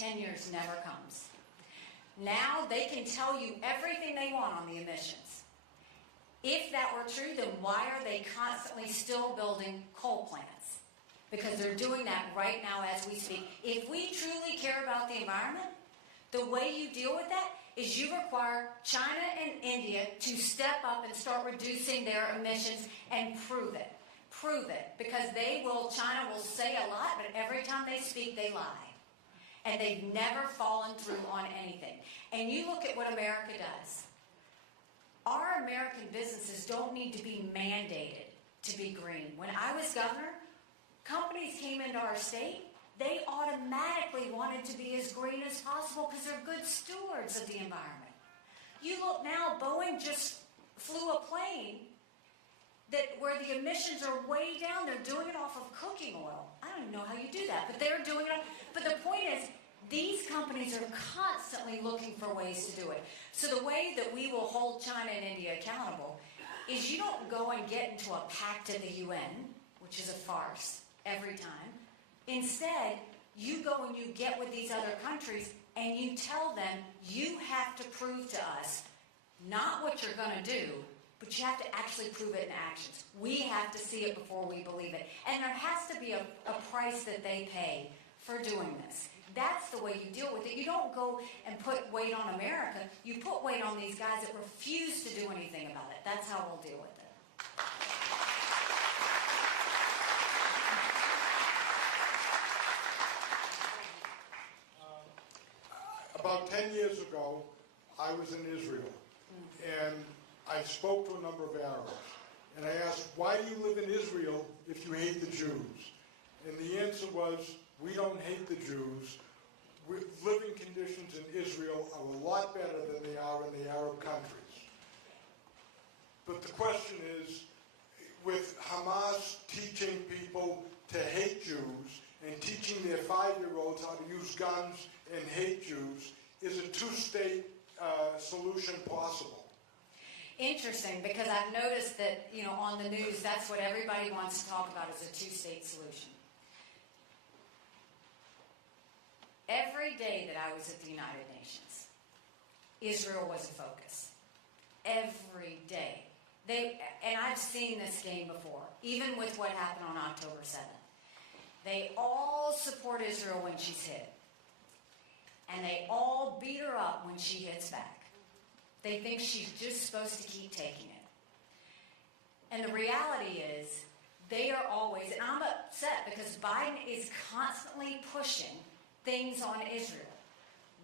10 years never comes. Now they can tell you everything they want on the emissions. If that were true, then why are they constantly still building coal plants? Because they're doing that right now as we speak. If we truly care about the environment, the way you deal with that is you require China and India to step up and start reducing their emissions and prove it. Prove it. Because China will say a lot, but every time they speak, they lie. And they've never fallen through on anything. And you look at what America does. Our American businesses don't need to be mandated to be green. When I was governor, companies came into our state, they automatically wanted to be as green as possible because they're good stewards of the environment. You look now, Boeing just flew a plane where the emissions are way down. They're doing it off of cooking oil. I don't even know how you do that, but they're doing it. But the point is, these companies are constantly looking for ways to do it. So the way that we will hold China and India accountable is you don't go and get into a pact in the UN, which is a farce every time. Instead, you go and you get with these other countries and you tell them, you have to prove to us not what you're going to do, but you have to actually prove it in actions. We have to see it before we believe it. And there has to be a price that they pay for doing this. That's the way you deal with it. You don't go and put weight on America. You put weight on these guys that refuse to do anything about it. That's how we'll deal with it. About 10 years ago, I was in Israel, and I spoke to a number of Arabs. And I asked, why do you live in Israel if you hate the Jews? And the answer was, we don't hate the Jews. Living conditions in Israel are a lot better than they are in the Arab countries. But the question is, with Hamas teaching people to hate Jews and teaching their 5-year-olds how to use guns and hate Jews, is a two-state solution possible? Interesting, because I've noticed that, on the news, that's what everybody wants to talk about is a two-state solution. Every day that I was at the United Nations, Israel was a focus. Every day. And I've seen this game before, even with what happened on October 7th. They all support Israel when she's hit. And they all beat her up when she hits back. They think she's just supposed to keep taking it. And the reality is, they are always, and I'm upset because Biden is constantly pushing things on Israel.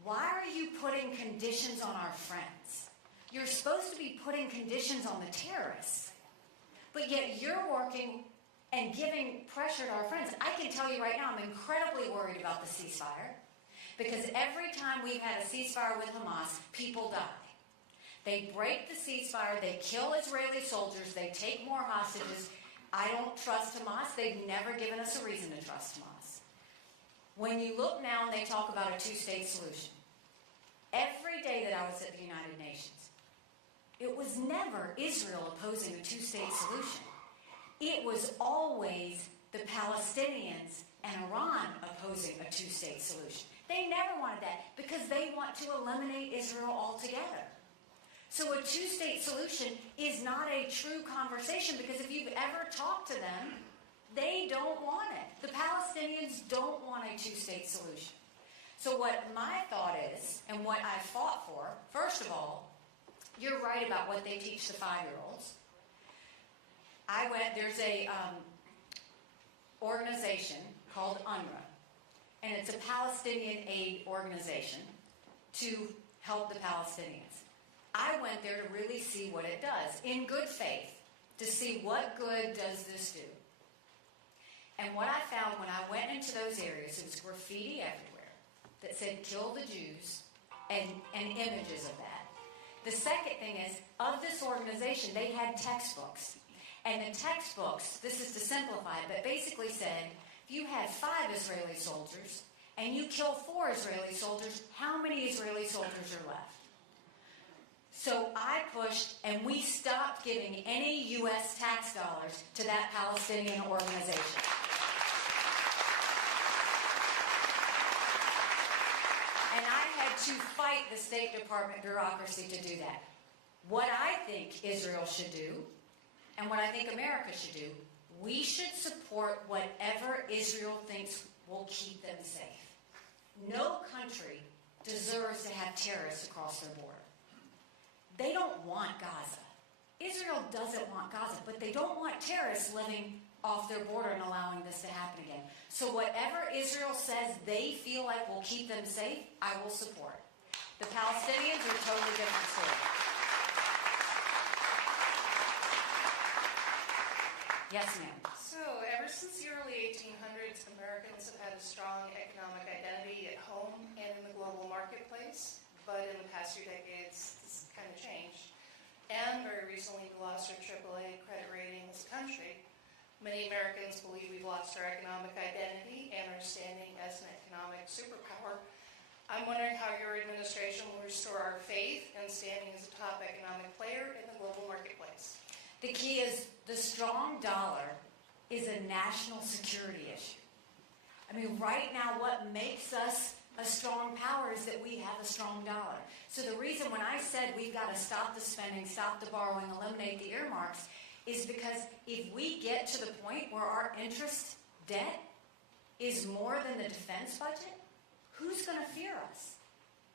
Why are you putting conditions on our friends? You're supposed to be putting conditions on the terrorists. But yet you're working and giving pressure to our friends. I can tell you right now, I'm incredibly worried about the ceasefire. Because every time we've had a ceasefire with Hamas, people die. They break the ceasefire, they kill Israeli soldiers, they take more hostages. I don't trust Hamas. They've never given us a reason to trust Hamas. When you look now and they talk about a two-state solution, every day that I was at the United Nations, it was never Israel opposing a two-state solution. It was always the Palestinians and Iran opposing a two-state solution. They never wanted that because they want to eliminate Israel altogether. So a two-state solution is not a true conversation because if you've ever talked to them, they don't want it. The Palestinians don't want a two-state solution. So what my thought is, and what I fought for, first of all, you're right about what they teach the 5-year-olds. There's a organization called UNRWA, and it's a Palestinian aid organization to help the Palestinians. I went there to really see what it does, in good faith, to see what good does this do. And what I found when I went into those areas, it was graffiti everywhere that said, kill the Jews, and images of that. The second thing is, of this organization, they had textbooks. And the textbooks, this is to simplify it, but basically said, if you had 5 Israeli soldiers, and you kill 4 Israeli soldiers, how many Israeli soldiers are left? So I pushed, and we stopped giving any U.S. tax dollars to that Palestinian organization. had to fight the State Department bureaucracy to do that. What I think Israel should do, and what I think America should do, we should support whatever Israel thinks will keep them safe. No country deserves to have terrorists across their border. They don't want Gaza. Israel doesn't want Gaza, but they don't want terrorists living off their border and allowing this to happen again. So whatever Israel says they feel like will keep them safe, I will support. The Palestinians are a totally different story. Yes, ma'am. So, ever since the early 1800s, Americans have had a strong economic identity at home and in the global marketplace. But in the past few decades, this has kind of changed. And very recently, we lost our AAA credit rating as a country. Many Americans believe we've lost our economic identity and our standing as an economic superpower. I'm wondering how your administration will restore our faith and standing as a top economic player in the global marketplace. The key is the strong dollar is a national security issue. I mean, right now, what makes us a strong power is that we have a strong dollar. So the reason when I said we've got to stop the spending, stop the borrowing, eliminate the earmarks, is because if we get to the point where our interest debt is more than the defense budget, who's going to fear us?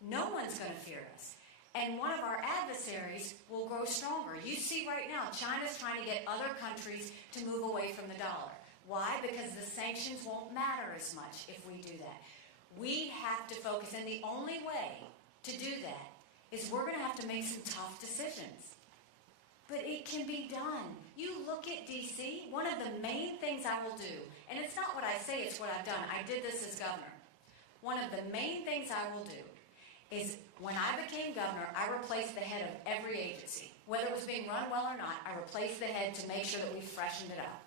No one's going to fear us. And one of our adversaries will grow stronger. You see right now, China's trying to get other countries to move away from the dollar. Why? Because the sanctions won't matter as much if we do that. We have to focus, and the only way to do that is we're going to have to make some tough decisions. But it can be done. You look at D.C., one of the main things I will do, and it's not what I say, it's what I've done. I did this as governor. One of the main things I will do is when I became governor, I replaced the head of every agency. Whether it was being run well or not, I replaced the head to make sure that we freshened it up.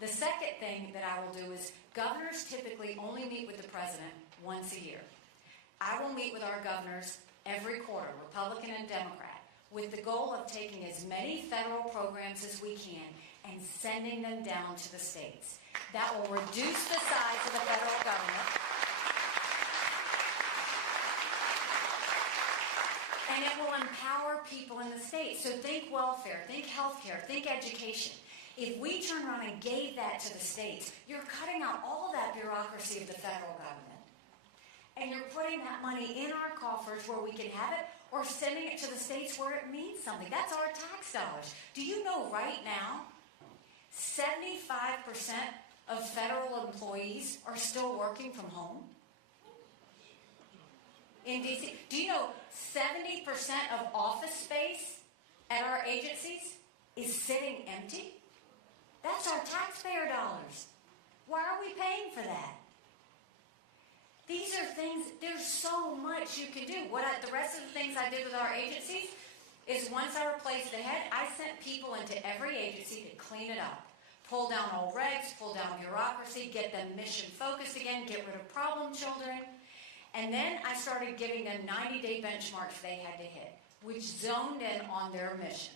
The second thing that I will do is governors typically only meet with the president once a year. I will meet with our governors every quarter, Republican and Democrat, with the goal of taking as many federal programs as we can and sending them down to the states. That will reduce the size of the federal government. And it will empower people in the states. So think welfare, think healthcare, think education. If we turn around and gave that to the states, you're cutting out all that bureaucracy of the federal government. And you're putting that money in our coffers where we can have it, or sending it to the states where it means something. That's our tax dollars. Do you know right now, 75% of federal employees are still working from home? In D.C., do you know 70% of office space at our agencies is sitting empty? That's our taxpayer dollars. Why are we paying for that? These are things, there's so much you can do. The rest of the things I did with our agencies is once I replaced the head, I sent people into every agency to clean it up. Pull down old regs, pull down bureaucracy, get them mission focused again, get rid of problem children. And then I started giving them 90-day benchmarks they had to hit, which zoned in on their mission.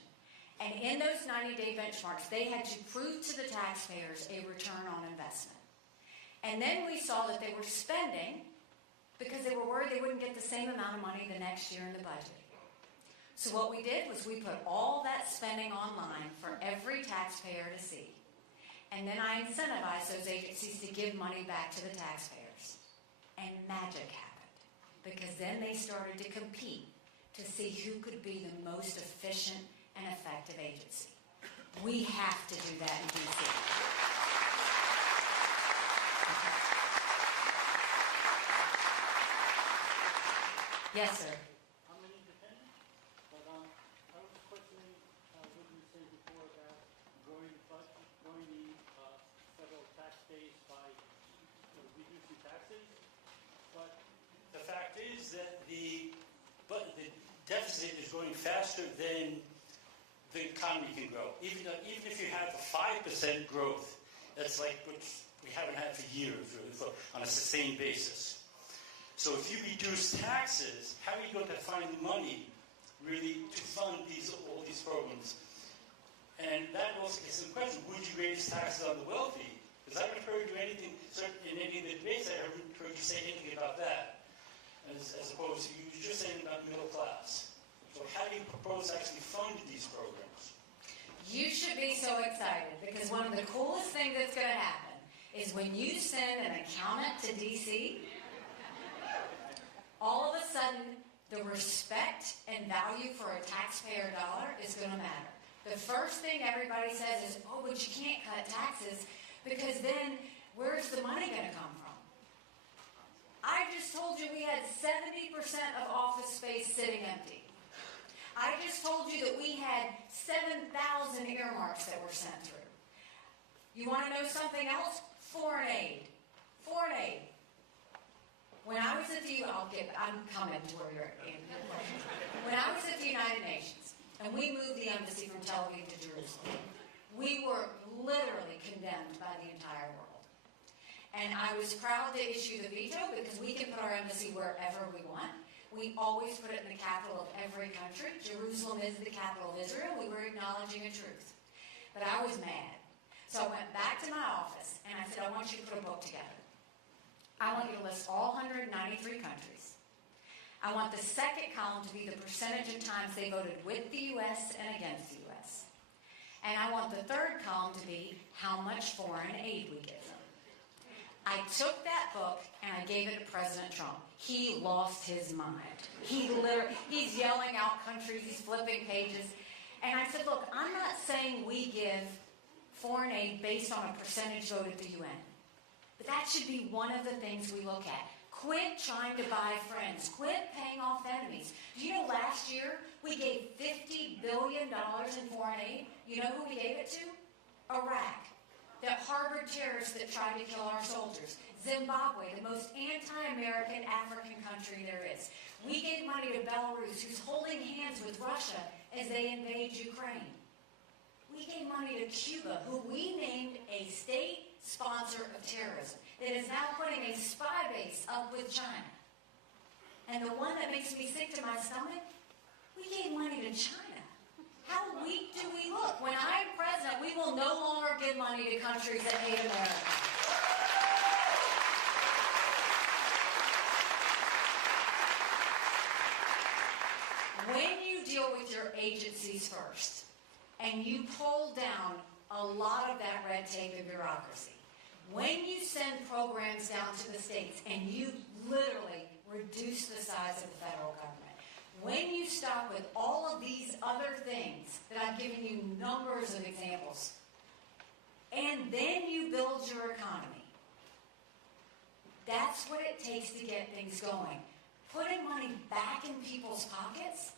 And in those 90-day benchmarks, they had to prove to the taxpayers a return on investment. And then we saw that they were spending because they were worried they wouldn't get the same amount of money the next year in the budget. So what we did was we put all that spending online for every taxpayer to see. And then I incentivized those agencies to give money back to the taxpayers. And magic happened, because then they started to compete to see who could be the most efficient and effective agency. We have to do that in D.C. Yes, sir. I'm an independent, but I was questioning what you said before about growing the federal tax base by reducing taxes. But The fact is that the deficit is growing faster than the economy can grow. Even if you have a 5% growth, that's like what we haven't had for years, really, on a sustained basis. So if you reduce taxes, how are you going to find the money really to fund all these programs? And that also gets some question: would you raise taxes on the wealthy? Because I haven't heard you anything in any of the debates. I haven't heard you say anything about that. As opposed to is when you send an accountant to D.C., all of a sudden, the respect and value for a taxpayer dollar is going to matter. The first thing everybody says is, oh, but you can't cut taxes because then where's the money going to come from? I just told you we had 70% of office space sitting empty. I just told you that we had 7,000 earmarks that were sent through. You want to know something else? Foreign aid. Foreign aid. When I was at I'm coming to where you're at. When I was at the United Nations, and we moved the embassy from Tel Aviv to Jerusalem, we were literally condemned by the entire world. And I was proud to issue the veto because we can put our embassy wherever we want. We always put it in the capital of every country. Jerusalem is the capital of Israel. We were acknowledging a truth. But I was mad. So I went back to my office and I said, I want you to put a book together. I want you to list all 193 countries. I want the second column to be the percentage of times they voted with the U.S. and against the U.S. And I want the third column to be how much foreign aid we give them. I took that book and I gave it to President Trump. He lost his mind. He's yelling out countries, he's flipping pages. And I said, look, I'm not saying we give foreign aid based on a percentage vote at the UN. But that should be one of the things we look at. Quit trying to buy friends. Quit paying off enemies. Do you know last year we gave $50 billion in foreign aid? You know who we gave it to? Iraq. That harbored terrorists that tried to kill our soldiers. Zimbabwe, the most anti-American African country there is. We gave money to Belarus, who's holding hands with Russia as they invade Ukraine. We gave money to Cuba, who we named a state sponsor of terrorism, that is now putting a spy base up with China. And the one that makes me sick to my stomach, we gave money to China. How weak do we look? When I'm president, we will no longer give money to countries that hate America. When you deal with your agencies first, and you pull down a lot of that red tape and bureaucracy, when you send programs down to the states and you literally reduce the size of the federal government, when you stop with all of these other things that I've given you numbers of examples, and then you build your economy, that's what it takes to get things going. Putting money back in people's pockets,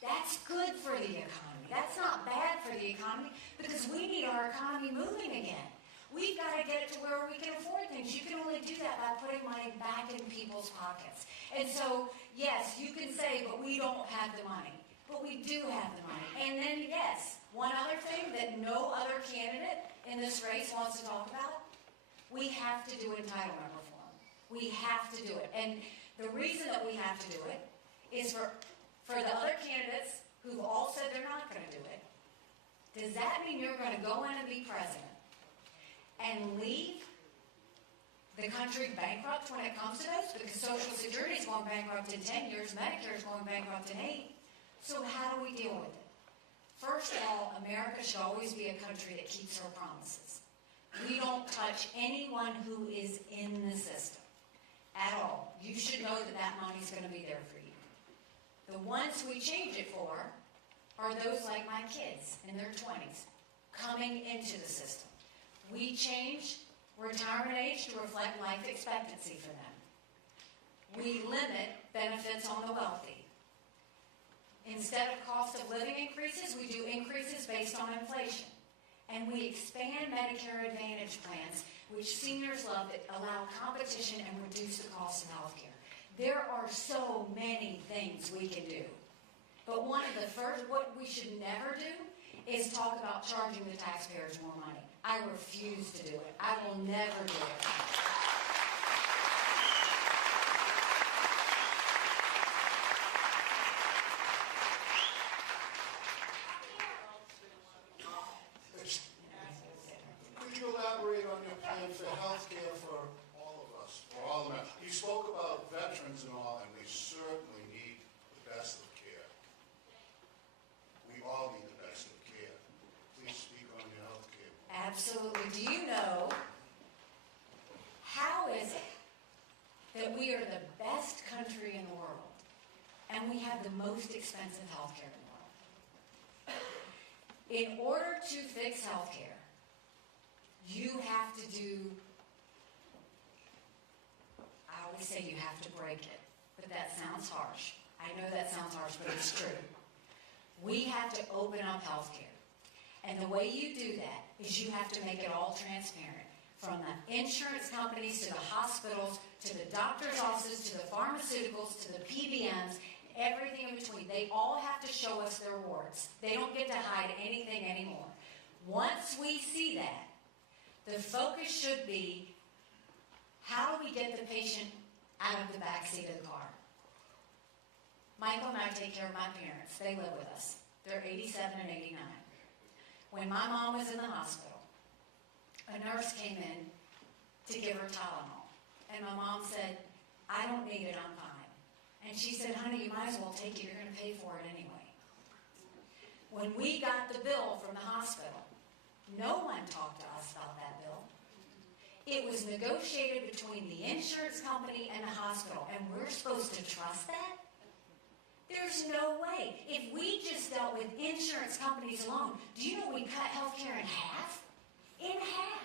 that's good for the economy. That's not bad for the economy because we need our economy moving again. We've got to get it to where we can afford things. You can only do that by putting money back in people's pockets. And so, yes, you can say, but we don't have the money. But we do have the money. And then, yes, one other thing that no other candidate in this race wants to talk about, we have to do entitlement reform. We have to do it. And the reason that we have to do it is for the other candidates who've all said they're not going to do it. Does that mean you're going to go in and be president and leave the country bankrupt when it comes to those? Because Social Security is going bankrupt in 10 years, Medicare is going bankrupt in 8. So how do we deal with it? First of all, America should always be a country that keeps her promises. We don't touch anyone who is in the system at all. You should know that that money's going to be there for you. The ones we change it for are those like my kids in their 20s coming into the system. We change retirement age to reflect life expectancy for them. We limit benefits on the wealthy. Instead of cost of living increases, we do increases based on inflation. And we expand Medicare Advantage plans, which seniors love, that allow competition and reduce the cost of health care. There are so many things we can do. But one of the first, what we should never do is talk about charging the taxpayers more money. I refuse to do it. I will never do it. Could you elaborate on your plan for health care for all of us, for all Americans? You spoke about veterans and all, and we certainly need the best of care. We all need the best of care. Please speak on your health care. Absolutely. Do you know and we have the most expensive healthcare in the world. In order to fix healthcare, you have to do, I always say you have to break it, but that sounds harsh. I know that sounds harsh, but it's true. We have to open up healthcare. And the way you do that is you have to make it all transparent. From the insurance companies to the hospitals, to the doctor's offices, to the pharmaceuticals, to the PBMs, everything in between. They all have to show us their warts. They don't get to hide anything anymore. Once we see that, the focus should be, how do we get the patient out of the backseat of the car? Michael and I take care of my parents. They live with us. They're 87 and 89. When my mom was in the hospital, a nurse came in to give her Tylenol. And my mom said, I don't need it, I'm fine. And she said, honey, you might as well take it. You're going to pay for it anyway. When we got the bill from the hospital, no one talked to us about that bill. It was negotiated between the insurance company and the hospital, and we're supposed to trust that? There's no way. If we just dealt with insurance companies alone, do you know we cut healthcare in half? In half.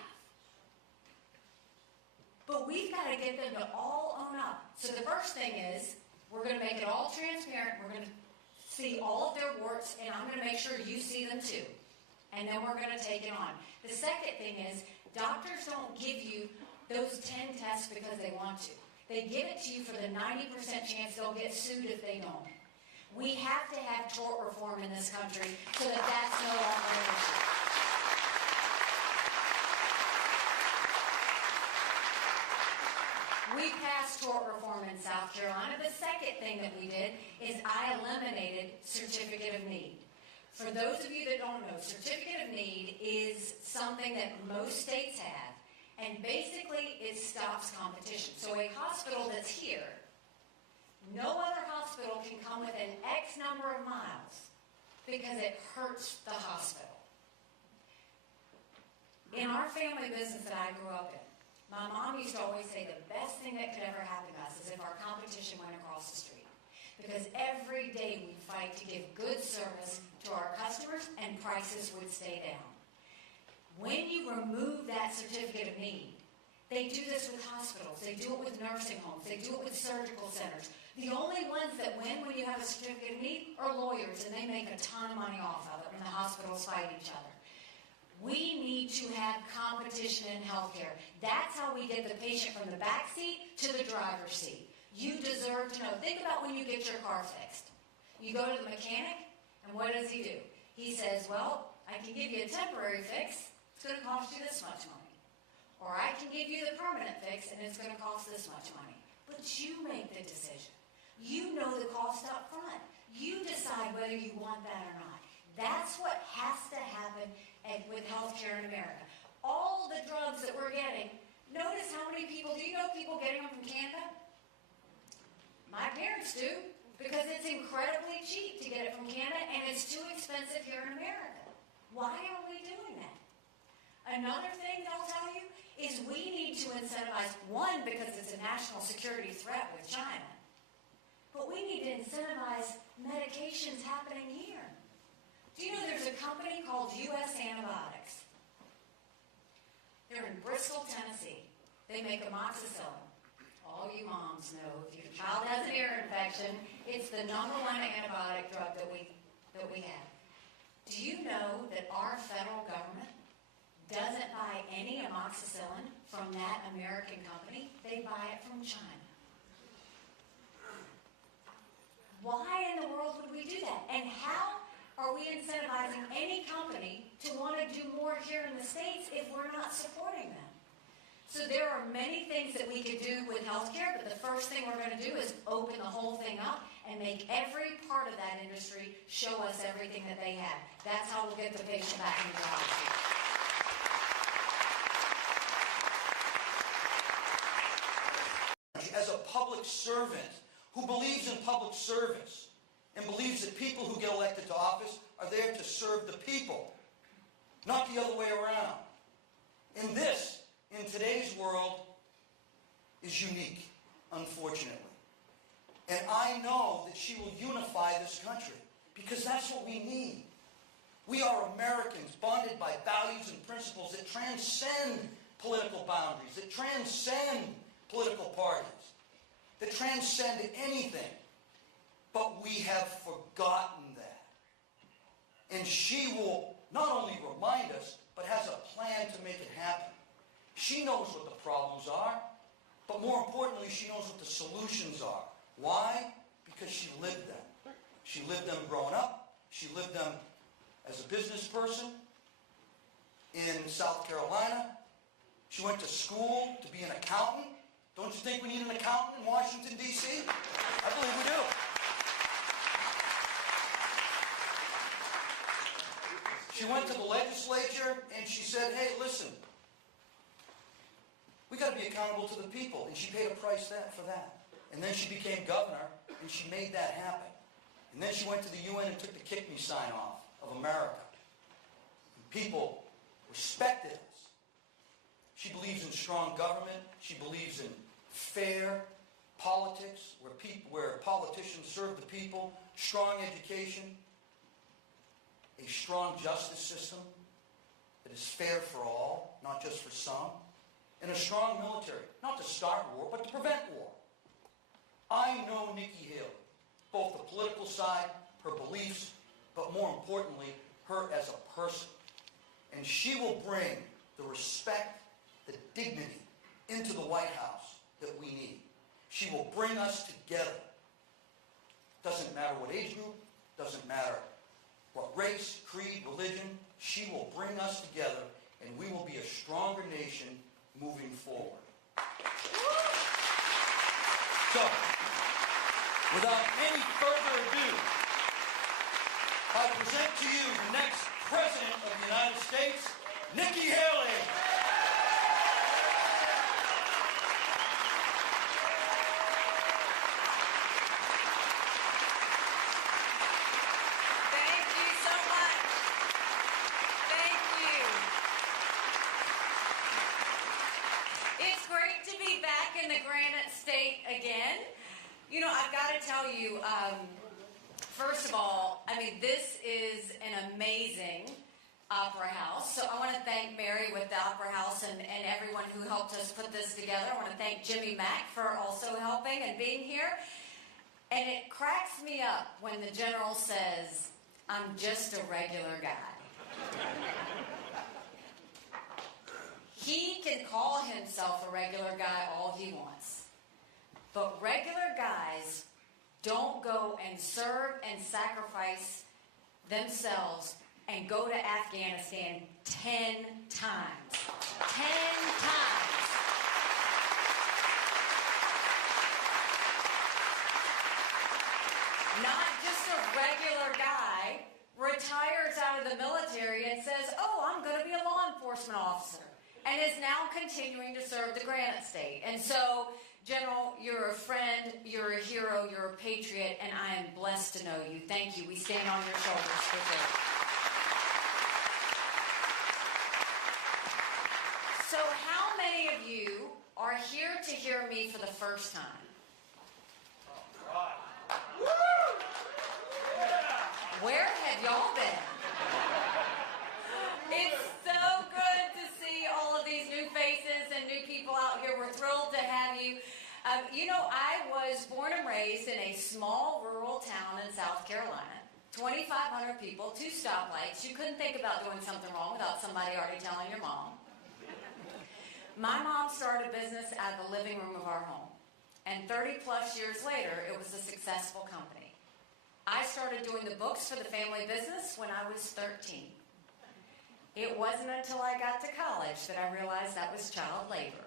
But we've got to get them to all own up. So the first thing is, we're going to make it all transparent. We're going to see all of their warts, and I'm going to make sure you see them too. And then we're going to take it on. The second thing is, doctors don't give you those 10 tests because they want to. They give it to you for the 90% chance they'll get sued if they don't. We have to have tort reform in this country so that that's no longer an issue. We passed tort reform in South Carolina. The second thing that we did is I eliminated certificate of need. For those of you that don't know, certificate of need is something that most states have, and basically it stops competition. So a hospital that's here, no other hospital can come within X number of miles because it hurts the hospital. In our family business that I grew up in, my mom used to always say the best thing that could ever happen to us is if our competition went across the street. Because every day we fight to give good service to our customers and prices would stay down. When you remove that certificate of need, they do this with hospitals, they do it with nursing homes, they do it with surgical centers. The only ones that win when you have a certificate of need are lawyers, and they make a ton of money off of it, and the hospitals fight each other. We need to have competition in healthcare. That's how we get the patient from the back seat to the driver's seat. You deserve to know. Think about when you get your car fixed. You go to the mechanic, and what does he do? He says, well, I can give you a temporary fix. It's going to cost you this much money. Or I can give you the permanent fix, and it's going to cost this much money. But you make the decision. You know the cost up front. You decide whether you want that or not. That's what has to happen with healthcare in America. All the drugs that we're getting, notice how many people, do you know people getting them from Canada? My parents do, because it's incredibly cheap to get it from Canada, and it's too expensive here in America. Why are we doing that? Another thing I'll tell you is we need to incentivize, one, because it's a national security threat with China, but we need to incentivize medications happening here. Do you know there's a company called U.S. Antibiotics? They're in Bristol, Tennessee. They make amoxicillin. All you moms know, if your child has an ear infection, it's the #1 antibiotic drug that we have. Do you know that our federal government doesn't buy any amoxicillin from that American company? They buy it from China. Why in the world would we do that? And how are we incentivizing any company to want to do more here in the States if we're not supporting them? So there are many things that we could do with healthcare, but the first thing we're going to do is open the whole thing up and make every part of that industry show us everything that they have. That's how we'll get the patient back in the job. As a public servant who believes in public service and believes that people who get elected to office are there to serve the people, not the other way around. And this, in today's world, is unique, unfortunately. And I know that she will unify this country, because that's what we need. We are Americans bonded by values and principles that transcend political boundaries, that transcend political parties, that transcend anything. But we have forgotten that. And she will not only remind us, but has a plan to make it happen. She knows what the problems are, but more importantly, she knows what the solutions are. Why? Because she lived them. She lived them growing up. She lived them as a business person in South Carolina. She went to school to be an accountant. Don't you think we need an accountant in Washington, D.C.? I believe we do. She went to the legislature and she said, hey, listen, we got to be accountable to the people. And she paid a price for that. And then she became governor and she made that happen. And then she went to the UN and took the kick me sign off of America. And people respected us. She believes in strong government. She believes in fair politics, where politicians serve the people, strong education, a strong justice system that is fair for all, not just for some, and a strong military, not to start war, but to prevent war. I know Nikki Haley, both the political side, her beliefs, but more importantly, her as a person. And she will bring the respect, the dignity into the White House that we need. She will bring us together. Doesn't matter what age group, doesn't matter what race, creed, religion. She will bring us together, and we will be a stronger nation moving forward. So, without any further ado, I present to you the next President of the United States, Nikki Haley. Thank you so much. Thank you. It's great to be back in the Granite State again. You know, I've got to tell you, first of all, I mean, this is an amazing opera house. So I want to thank Mary with the opera house and everyone who helped us put this together. I want to thank Jimmy Mack for also helping and being here. And it cracks me up when the general says, I'm just a regular guy. He can call himself a regular guy all he wants. But regular guys don't go and serve and sacrifice themselves and go to Afghanistan 10 times. 10 times. Not just a regular guy retires out of the military and says, oh, I'm going to be a law enforcement officer, and is now continuing to serve the Granite State. And so, General, you're a friend, you're a hero, you're a patriot, and I am blessed to know you. Thank you. We stand on your shoulders for this. So how many of you are here to hear me for the first time? Where have y'all been? It's so good to see all of these new faces and new people out here. We're thrilled to have you. You know, I was born and raised in a small rural town in South Carolina. 2,500 people, 2 stoplights. You couldn't think about doing something wrong without somebody already telling your mom. My mom started a business out of the living room of our home. And 30 plus years later, it was a successful company. I started doing the books for the family business when I was 13. It wasn't until I got to college that I realized that was child labor.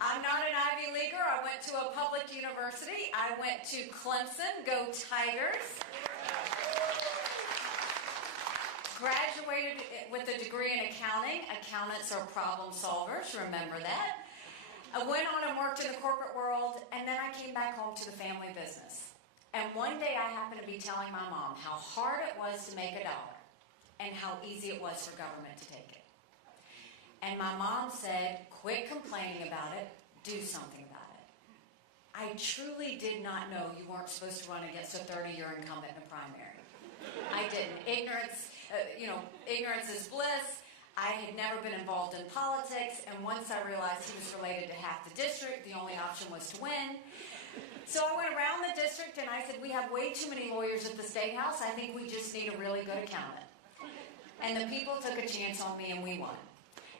I'm not an Ivy Leaguer. I went to a public university. I went to Clemson. Go Tigers. Graduated with a degree in accounting. Accountants are problem solvers. Remember that. I went on and worked in the corporate world, and then I came back home to the family business. And one day I happened to be telling my mom how hard it was to make $1 and how easy it was for government to take it. And my mom said, quit complaining about it, do something about it. I truly did not know you weren't supposed to run against a 30-year incumbent in a primary. I didn't. Ignorance is bliss. I had never been involved in politics, and once I realized he was related to half the district, the only option was to win. So I went around the district and I said, we have way too many lawyers at the State House. I think we just need a really good accountant. And the people took a chance on me and we won.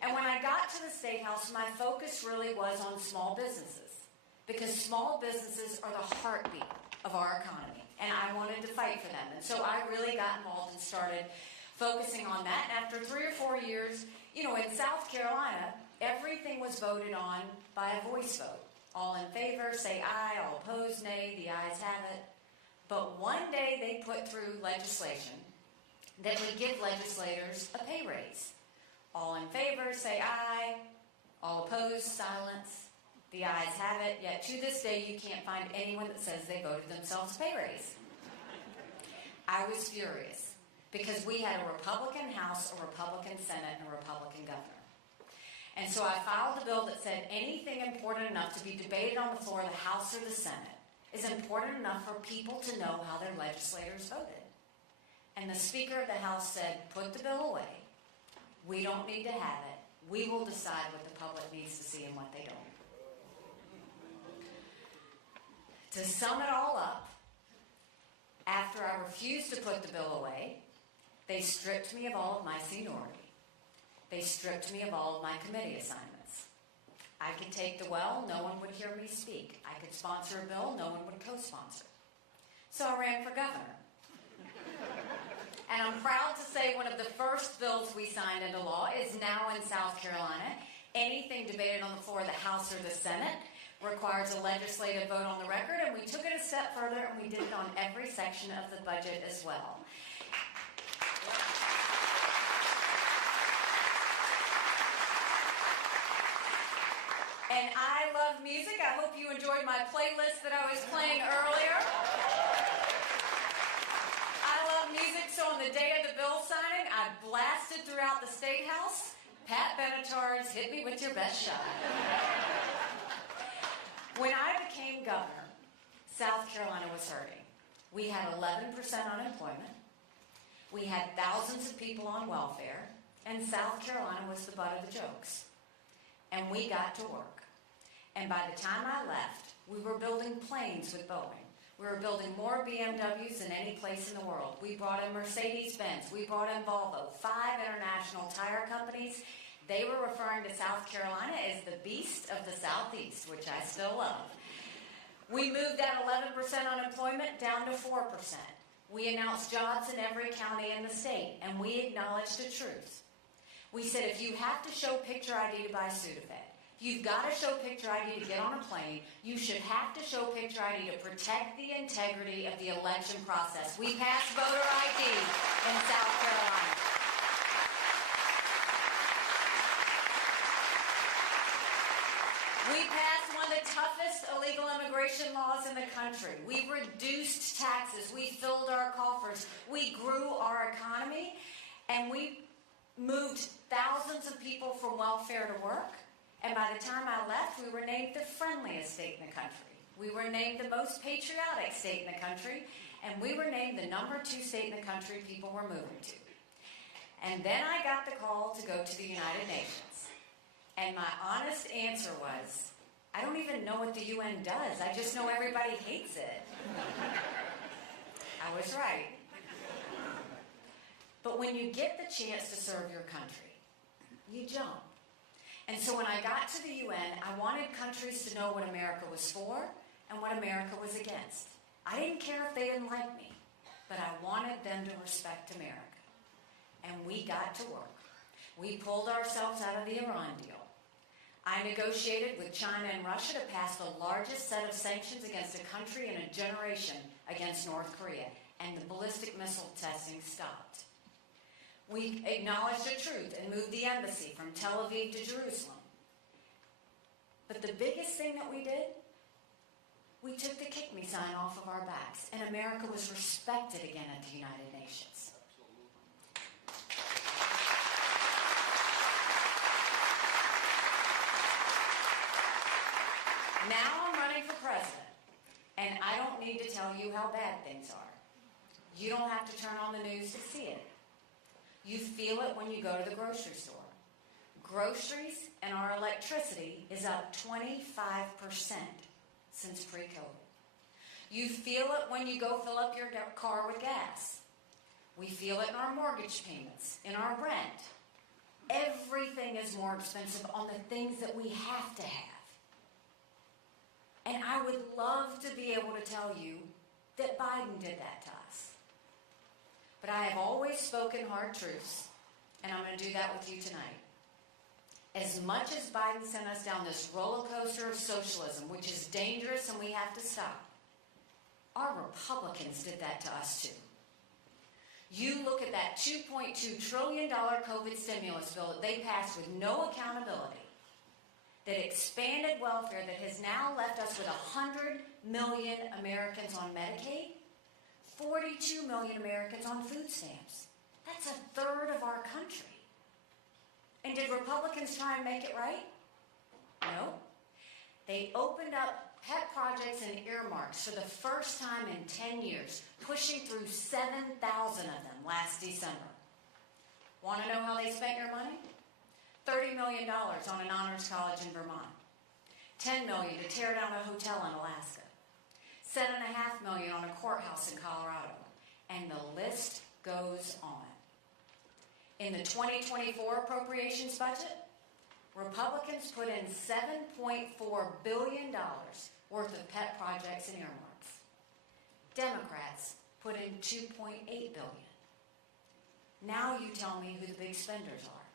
And when I got to the State House, my focus really was on small businesses, because small businesses are the heartbeat of our economy, and I wanted to fight for them. And so I really got involved and started focusing on that. And after 3 or 4 years, in South Carolina, everything was voted on by a voice vote. All in favor, say aye. All opposed, nay. The ayes have it. But one day they put through legislation that would give legislators a pay raise. All in favor, say aye. All opposed, silence. The ayes have it. Yet to this day, you can't find anyone that says they voted themselves a pay raise. I was furious because we had a Republican House, a Republican Senate, and a Republican governor. And so I filed a bill that said anything important enough to be debated on the floor of the House or the Senate is important enough for people to know how their legislators voted. And the Speaker of the House said, put the bill away. We don't need to have it. We will decide what the public needs to see and what they don't. To sum it all up, after I refused to put the bill away, they stripped me of all of my seniority. They stripped me of all of my committee assignments. I could take the well, no one would hear me speak. I could sponsor a bill, no one would co-sponsor. So I ran for governor. And I'm proud to say one of the first bills we signed into law is now in South Carolina. Anything debated on the floor of the House or the Senate requires a legislative vote on the record, and we took it a step further and we did it on every section of the budget as well. And I love music. I hope you enjoyed my playlist that I was playing earlier. I love music, so on the day of the bill signing, I blasted throughout the State House, Pat Benatar's Hit Me With Your Best Shot. When I became governor, South Carolina was hurting. We had 11% unemployment. We had thousands of people on welfare, and South Carolina was the butt of the jokes. And we got to work. And by the time I left, we were building planes with Boeing. We were building more BMWs than any place in the world. We brought in Mercedes-Benz. We brought in Volvo, 5 international tire companies. They were referring to South Carolina as the beast of the Southeast, which I still love. We moved that 11% unemployment down to 4%. We announced jobs in every county in the state, and we acknowledged the truth. We said if you have to show picture ID to buy Sudafed, you've got to show picture ID to get on a plane, you should have to show picture ID to protect the integrity of the election process. We passed voter ID in South Carolina. We passed one of the toughest illegal immigration laws in the country. We reduced taxes. We filled our coffers. We grew our economy. And we moved thousands of people from welfare to work. And by the time I left, we were named the friendliest state in the country. We were named the most patriotic state in the country. And we were named the #2 state in the country people were moving to. And then I got the call to go to the United Nations. And my honest answer was, I don't even know what the UN does. I just know everybody hates it. I was right. But when you get the chance to serve your country, you jump. And so when I got to the UN, I wanted countries to know what America was for and what America was against. I didn't care if they didn't like me, but I wanted them to respect America. And we got to work. We pulled ourselves out of the Iran deal. I negotiated with China and Russia to pass the largest set of sanctions against a country in a generation against North Korea, and the ballistic missile testing stopped. We acknowledged the truth and moved the embassy from Tel Aviv to Jerusalem. But the biggest thing that we did, we took the kick me sign off of our backs, and America was respected again at the United Nations. Now I'm running for president, tell you how bad things are. You don't have to turn on the news to see it. You feel it when you go to the grocery store. Groceries and our electricity is up 25% since pre-COVID. You feel it when you go fill up your car with gas. We feel it in our mortgage payments, in our rent. Everything is more expensive on the things that we have to have. And I would love to be able to tell you that Biden did that to us. But I have always spoken hard truths, and I'm going to do that with you tonight. As much as Biden sent us down this roller coaster of socialism, which is dangerous and we have to stop, our Republicans did that to us too. You look at that $2.2 trillion COVID stimulus bill that they passed with no accountability, that expanded welfare, that has now left us with 100 million Americans on Medicaid, 42 million Americans on food stamps. That's a third of our country. And did Republicans try and make it right? No. They opened up pet projects and earmarks for the first time in 10 years, pushing through 7,000 of them last December. Want to know how they spent your money? $30 million on an honors college in Vermont. $10 million to tear down a hotel in Alaska. $7.5 million on a courthouse in Colorado. And the list goes on. In the 2024 appropriations budget, Republicans put in $7.4 billion worth of pet projects and earmarks. Democrats put in $2.8 billion. Now you tell me who the big spenders are.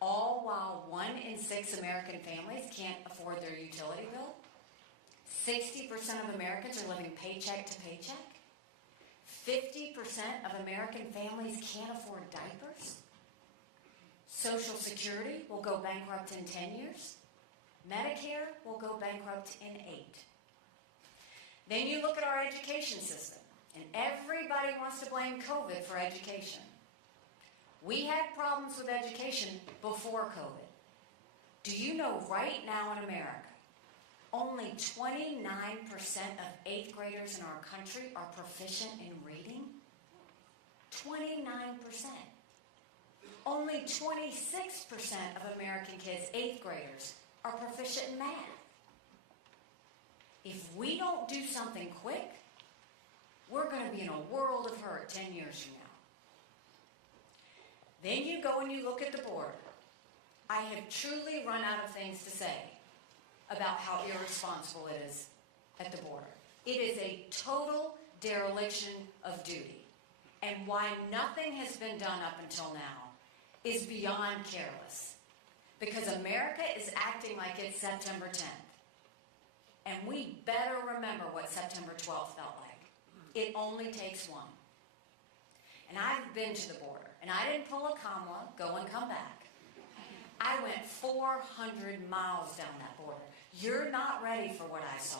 All while 1 in 6 American families can't afford their utility bill. 60% of Americans are living paycheck to paycheck. 50% of American families can't afford diapers. Social Security will go bankrupt in 10 years. Medicare will go bankrupt in 8. Then you look at our education system, and everybody wants to blame COVID for education. We had problems with education before COVID. Do you know right now in America, only 29% of 8th graders in our country are proficient in reading? 29%. Only 26% of American kids, 8th graders, are proficient in math. If we don't do something quick, we're going to be in a world of hurt 10 years from now. Then you go and you look at the border. I have truly run out of things to say about how irresponsible it is at the border. It is a total dereliction of duty. And why nothing has been done up until now is beyond careless. Because America is acting like it's September 10th. And we better remember what September 12th felt like. It only takes one. And I've been to the border. And I didn't pull a Kamala, go and come back. I went 400 miles down that border. You're not ready for what I saw.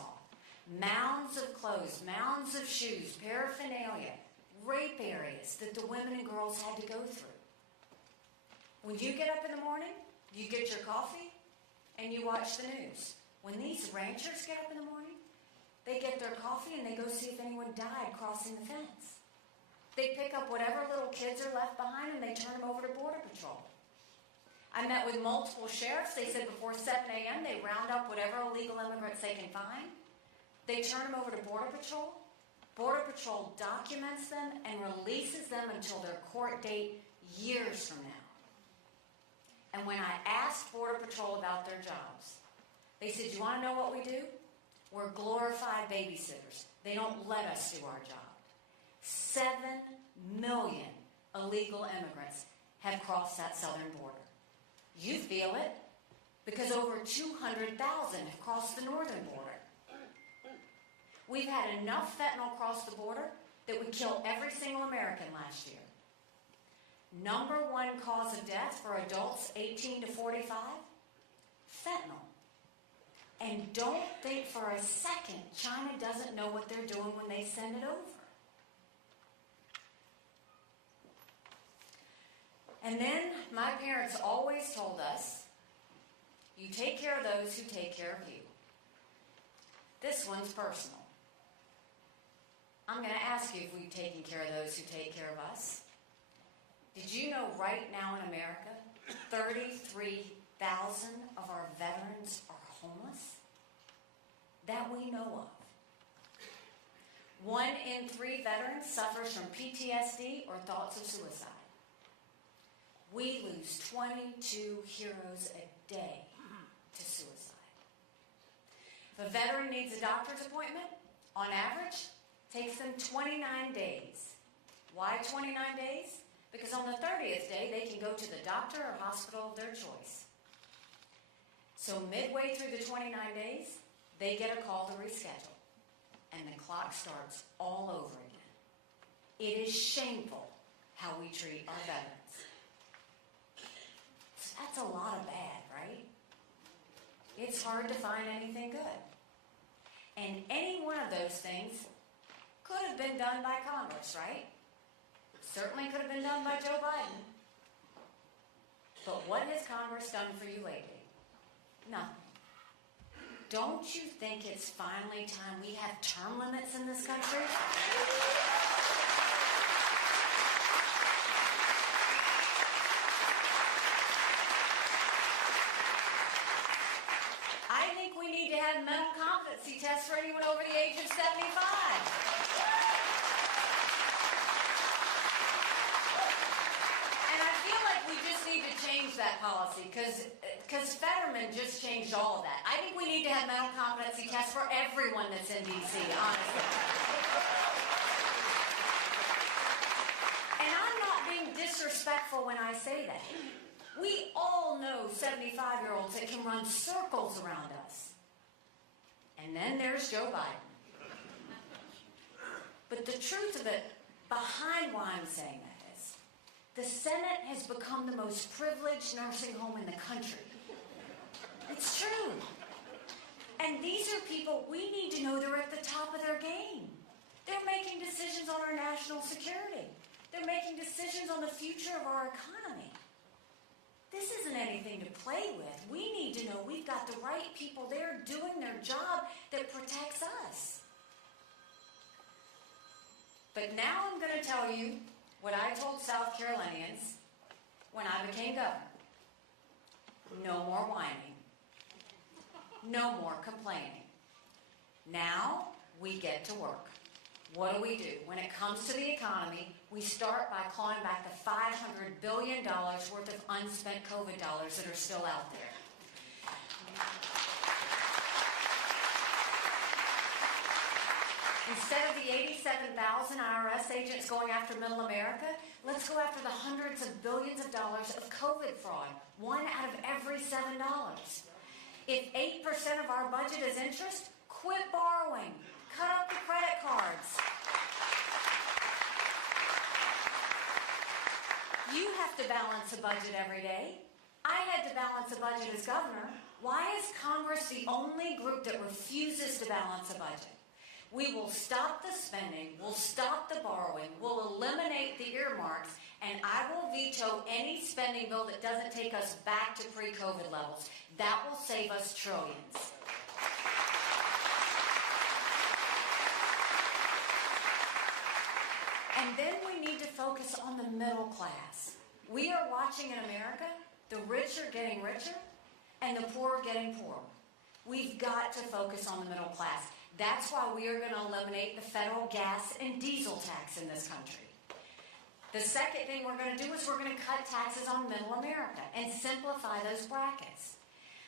Mounds of clothes, mounds of shoes, paraphernalia, rape areas that the women and girls had to go through. When you get up in the morning, you get your coffee, and you watch the news. When these ranchers get up in the morning, they get their coffee and they go see if anyone died crossing the fence. They pick up whatever little kids are left behind and they turn them over to Border Patrol. I met with multiple sheriffs. They said before 7 a.m. they round up whatever illegal immigrants they can find. They turn them over to Border Patrol. Border Patrol documents them and releases them until their court date years from now. And when I asked Border Patrol about their jobs, they said, you want to know what we do? We're glorified babysitters. They don't let us do our job. 7 million illegal immigrants have crossed that southern border. You feel it because over 200,000 have crossed the northern border. We've had enough fentanyl cross the border that would kill every single American last year. Number 1 cause of death for adults 18 to 45, fentanyl. And don't think for a second China doesn't know what they're doing when they send it over. And then my parents always told us, you take care of those who take care of you. This one's personal. I'm going to ask you if we've taken care of those who take care of us. Did you know right now in America, 33,000 of our veterans are homeless? That we know of. 1 in 3 veterans suffers from PTSD or thoughts of suicide. We lose 22 heroes a day to suicide. If a veteran needs a doctor's appointment, on average, takes them 29 days. Why 29 days? Because on the 30th day, they can go to the doctor or hospital of their choice. So midway through the 29 days, they get a call to reschedule. And the clock starts all over again. It is shameful how we treat our veterans. That's a lot of bad, right? It's hard to find anything good. And any one of those things could have been done by Congress, right? Certainly could have been done by Joe Biden. But what has Congress done for you lately? Nothing. Don't you think it's finally time we have term limits in this country? I think we need to have mental competency tests for anyone over the age of 75. And I feel like we just need to change that policy because Fetterman just changed all of that. I think we need to have mental competency tests for everyone that's in D.C., honestly. And I'm not being disrespectful when I say that. We all know 75-year-olds that can run circles around us. And then there's Joe Biden. But the truth of it, behind why I'm saying that is, the Senate has become the most privileged nursing home in the country. It's true. And these are people we need to know they're at the top of their game. They're making decisions on our national security. They're making decisions on the future of our economy. This isn't anything to play with. We need to know we've got the right people there doing their job that protects us. But now I'm going to tell you what I told South Carolinians when I became governor. No more whining. No more complaining. Now we get to work. What do? When it comes to the economy, we start by clawing back the $500 billion worth of unspent COVID dollars that are still out there. Instead of the 87,000 IRS agents going after middle America, let's go after the hundreds of billions of dollars of COVID fraud, 1 out of every $7. If 8% of our budget is interest, quit borrowing. Cut up the credit cards. You have to balance a budget every day. I had to balance a budget as governor. Why is Congress the only group that refuses to balance a budget? We will stop the spending, we'll stop the borrowing, we'll eliminate the earmarks, and I will veto any spending bill that doesn't take us back to pre-COVID levels. That will save us trillions. And then we need to focus on the middle class. We are watching in America, the rich are getting richer and the poor are getting poorer. We've got to focus on the middle class. That's why we are going to eliminate the federal gas and diesel tax in this country. The second thing we're going to do is we're going to cut taxes on middle America and simplify those brackets.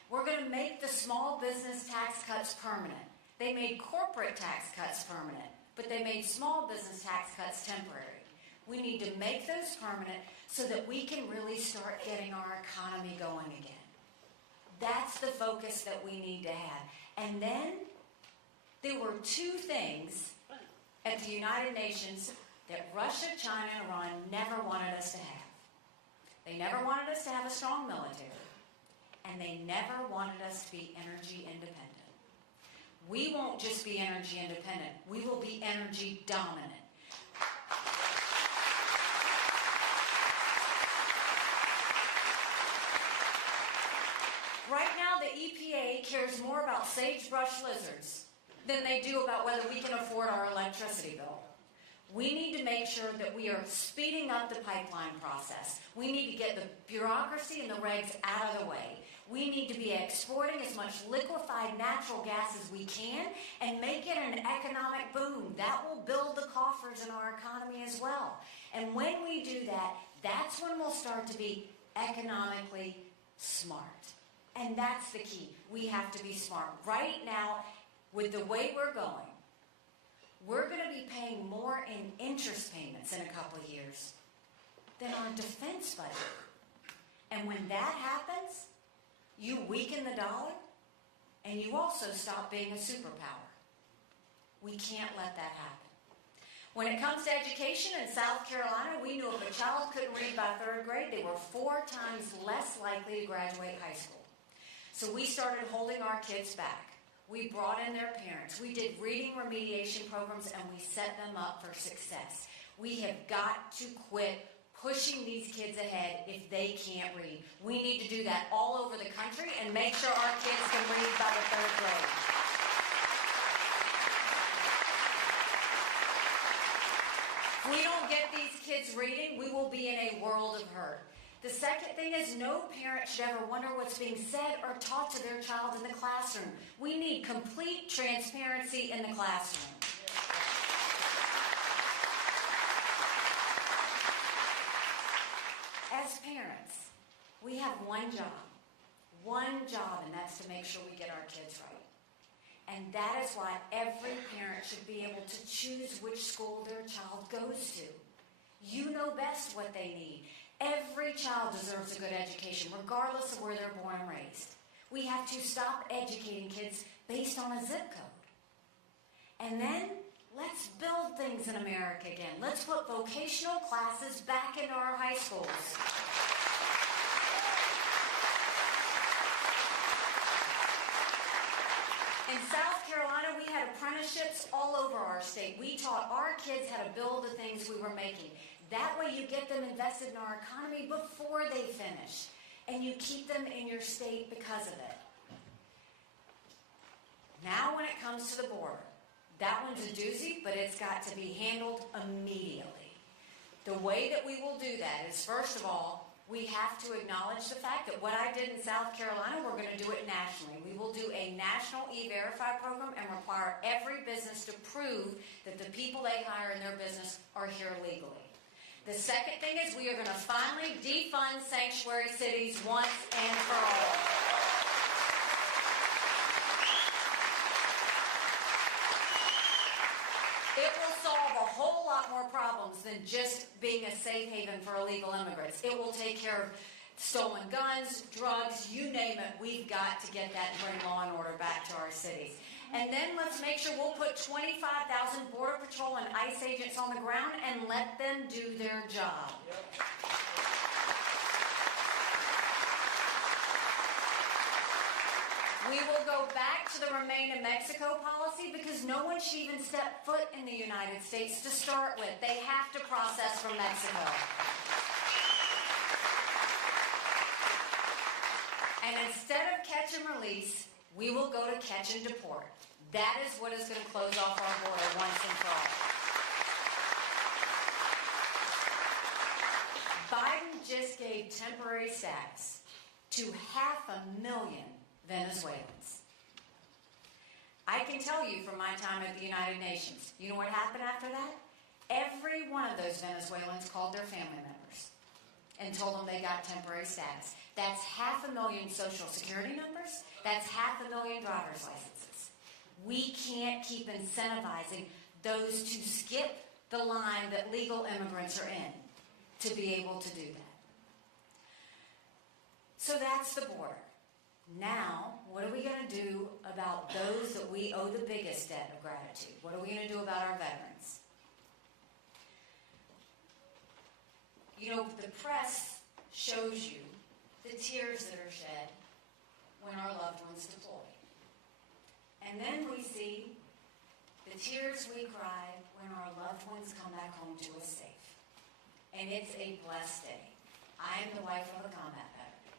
We're going to make the small business tax cuts permanent. They made corporate tax cuts permanent, but they made small business tax cuts temporary. We need to make those permanent so that we can really start getting our economy going again. That's the focus that we need to have. And then there were 2 things at the United Nations that Russia, China, and Iran never wanted us to have. They never wanted us to have a strong military, and they never wanted us to be energy independent. We won't just be energy independent, we will be energy dominant. Right now, the EPA cares more about sagebrush lizards than they do about whether we can afford our electricity bill. We need to make sure that we are speeding up the pipeline process. We need to get the bureaucracy and the regs out of the way. We need to be exporting as much liquefied natural gas as we can and make it an economic boom. That will build the coffers in our economy as well. And when we do that, that's when we'll start to be economically smart. And that's the key. We have to be smart. Right now, with the way we're going, we're going to be paying more in interest payments in a couple of years than our defense budget. And when that happens, you weaken the dollar and you also stop being a superpower. We can't let that happen. When it comes to education in South Carolina, we knew if a child couldn't read by 3rd grade, they were 4 times less likely to graduate high school. So we started holding our kids back. We brought in their parents. We did reading remediation programs, and we set them up for success. We have got to quit pushing these kids ahead if they can't read. We need to do that all over the country and make sure our kids can read by the 3rd grade. If we don't get these kids reading, we will be in a world of hurt. The second thing is no parent should ever wonder what's being said or taught to their child in the classroom. We need complete transparency in the classroom. As parents, we have one job, and that's to make sure we get our kids right. And that is why every parent should be able to choose which school their child goes to. You know best what they need. Every child deserves a good education, regardless of where they're born and raised. We have to stop educating kids based on a zip code. And then, let's build things in America again. Let's put vocational classes back into our high schools. In South Carolina, we had apprenticeships all over our state. We taught our kids how to build the things we were making. That way you get them invested in our economy before they finish. And you keep them in your state because of it. Now when it comes to the border, that one's a doozy, but it's got to be handled immediately. The way that we will do that is, first of all, we have to acknowledge the fact that what I did in South Carolina, we're going to do it nationally. We will do a national E-Verify program and require every business to prove that the people they hire in their business are here legally. The second thing is we are going to finally defund sanctuary cities once and for all. It will solve a whole lot more problems than just being a safe haven for illegal immigrants. It will take care of stolen guns, drugs, you name it. We've got to get that and bring law and order back to our cities. And then let's make sure we'll put 25,000 Border Patrol and ICE agents on the ground and let them do their job. We will go back to the Remain in Mexico policy because no one should even step foot in the United States to start with. They have to process from Mexico. And instead of catch and release, we will go to catch and deport. That is what is going to close off our border once and for all. Biden just gave temporary status to 500,000 Venezuelans. I can tell you from my time at the United Nations, you know what happened after that? Every one of those Venezuelans called their family members and told them they got temporary status. That's 500,000 social security numbers. That's 500,000 driver's licenses. We can't keep incentivizing those to skip the line that legal immigrants are in to be able to do that. So that's the border. Now, what are we going to do about those that we owe the biggest debt of gratitude? What are we going to do about our veterans? You know, the press shows you the tears that are shed when our loved ones deploy. And then we see the tears we cry when our loved ones come back home to us safe. And it's a blessed day. I am the wife of a combat veteran.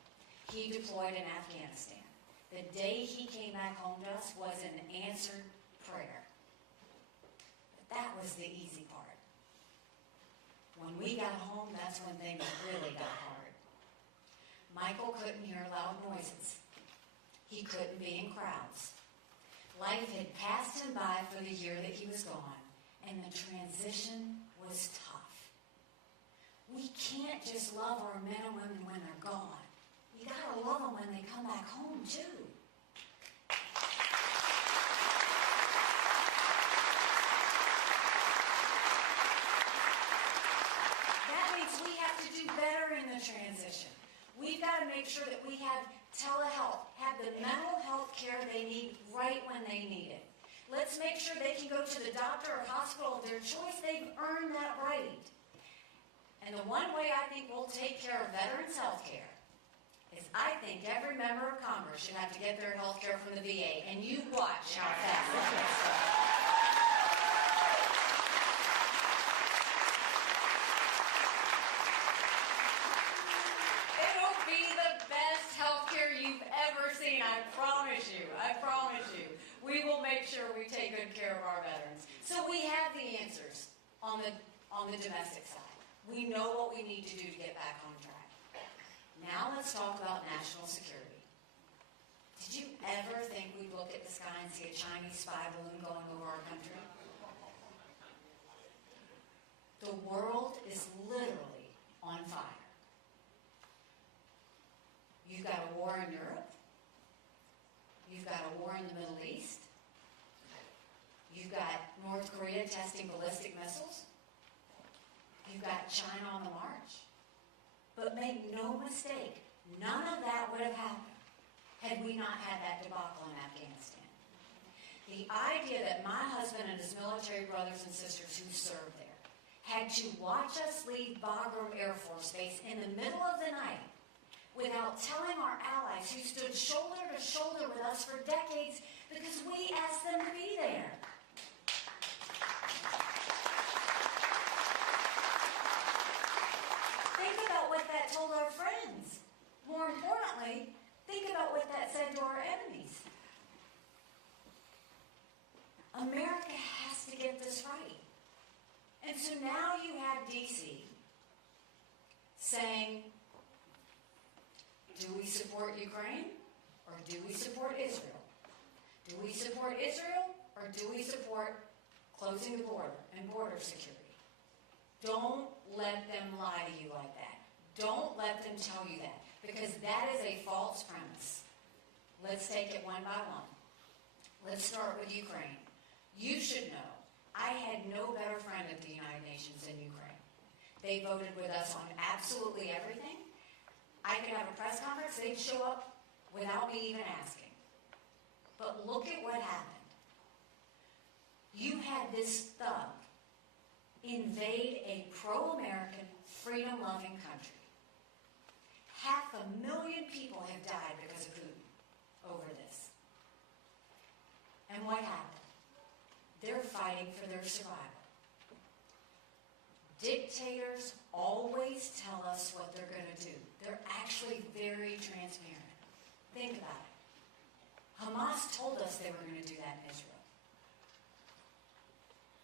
He deployed in Afghanistan. The day he came back home to us was an answered prayer. But that was the easy part. When we got home, that's when things really got hard. Michael couldn't hear loud noises. He couldn't be in crowds. Life had passed him by for the year that he was gone, and the transition was tough. We can't just love our men and women when they're gone. You gotta love them when they come back home, too. That means we have to do better in the transition. We've got to make sure that we have telehealth, have the mental health care they need right when they need it. Let's make sure they can go to the doctor or hospital of their choice. They've earned that right. And the one way I think we'll take care of veterans' health care is I think every member of Congress should have to get their health care from the VA. And you watch how fast it gets done. It'll be the best health care you've ever seen. I promise you. I promise you. We will make sure we take good care of our veterans. So we have the answers on the domestic side. We know what we need to do to get back on track. Now let's talk about national security. Did you ever think we'd look at the sky and see a Chinese spy balloon going over our country? The world is literally on fire. You've got a war in Europe. You've got a war in the Middle East. You've got North Korea testing ballistic missiles. You've got China on the march. But make no mistake, none of that would have happened had we not had that debacle in Afghanistan. The idea that my husband and his military brothers and sisters who served there had to watch us leave Bagram Air Force Base in the middle of the night without telling our allies who stood shoulder to shoulder with us for decades because we asked them to be there. Think about what that told our friends. More importantly, think about what that said to our enemies. America has to get this right. And so now you have D.C. saying, do we support Ukraine or do we support Israel? Do we support Israel or do we support closing the border and border security? Don't let them lie to you like that. Don't let them tell you that, because that is a false premise. Let's take it one by one. Let's start with Ukraine. You should know, I had no better friend at the United Nations than Ukraine. They voted with us on absolutely everything. I could have a press conference, they'd show up without me even asking. But look at what happened. You had this thug invade a pro-American, freedom-loving country. 500,000 people have died because of Putin over this. And what happened? They're fighting for their survival. Dictators always tell us what they're going to do. They're actually very transparent. Think about it. Hamas told us they were going to do that in Israel.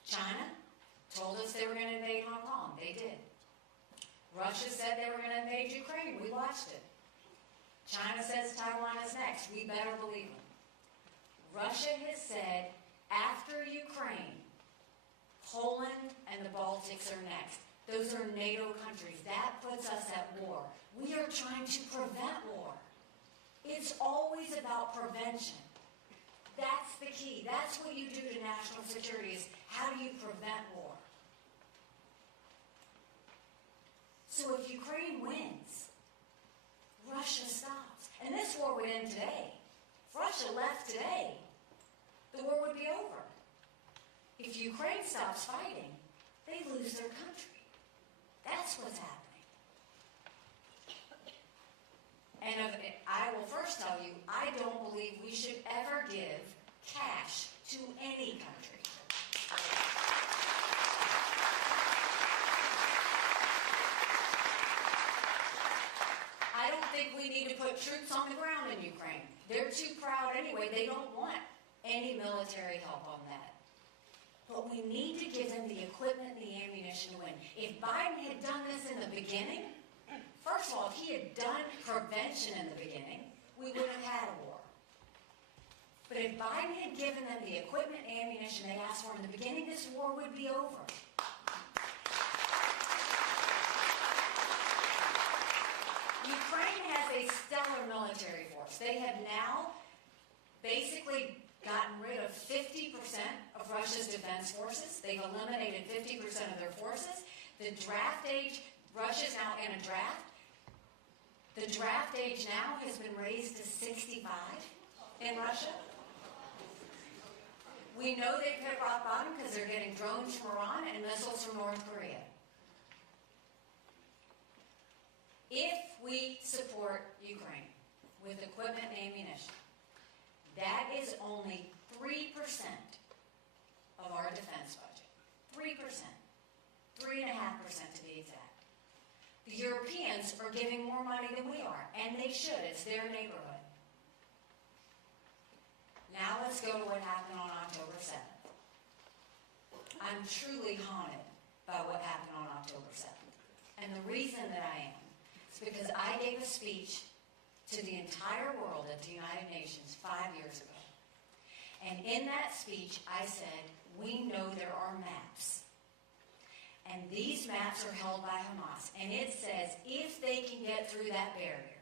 China told us they were going to invade Hong Kong. They did. Russia said they were going to invade Ukraine. We watched it. China says Taiwan is next. We better believe them. Russia has said after Ukraine, Poland and the Baltics are next. Those are NATO countries. That puts us at war. We are trying to prevent war. It's always about prevention. That's the key. That's what you do to national security is how do you prevent war? So if Ukraine wins, Russia stops. And this war would end today. If Russia left today, the war would be over. If Ukraine stops fighting, they lose their country. That's what's happening. And I will first tell you, I don't believe we should ever give cash to any country. I don't think we need to put troops on the ground in Ukraine. They're too proud anyway. They don't want any military help on that. But we need to give them the equipment and the ammunition to win. If Biden had done this in the beginning, first of all, if he had done prevention in the beginning, we would have had a war. But if Biden had given them the equipment and ammunition they asked for in the beginning, this war would be over. Ukraine has a stellar military force. They have now basically gotten rid of 50% of Russia's defense forces. They've eliminated 50% of their forces. The draft age, Russia's now in a draft. The draft age now has been raised to 65 in Russia. We know they've hit rock bottom because they're getting drones from Iran and missiles from North Korea. If we support Ukraine with equipment and ammunition, that is only 3% of our defense budget. 3%. 3.5% to be exact. The Europeans are giving more money than we are, and they should. It's their neighborhood. Now let's go to what happened on October 7th. I'm truly haunted by what happened on October 7th. And the reason that I am is because I gave a speech to the entire world at the United Nations 5 years ago. And in that speech, I said, we know there are maps. And these maps are held by Hamas. And it says, if they can get through that barrier,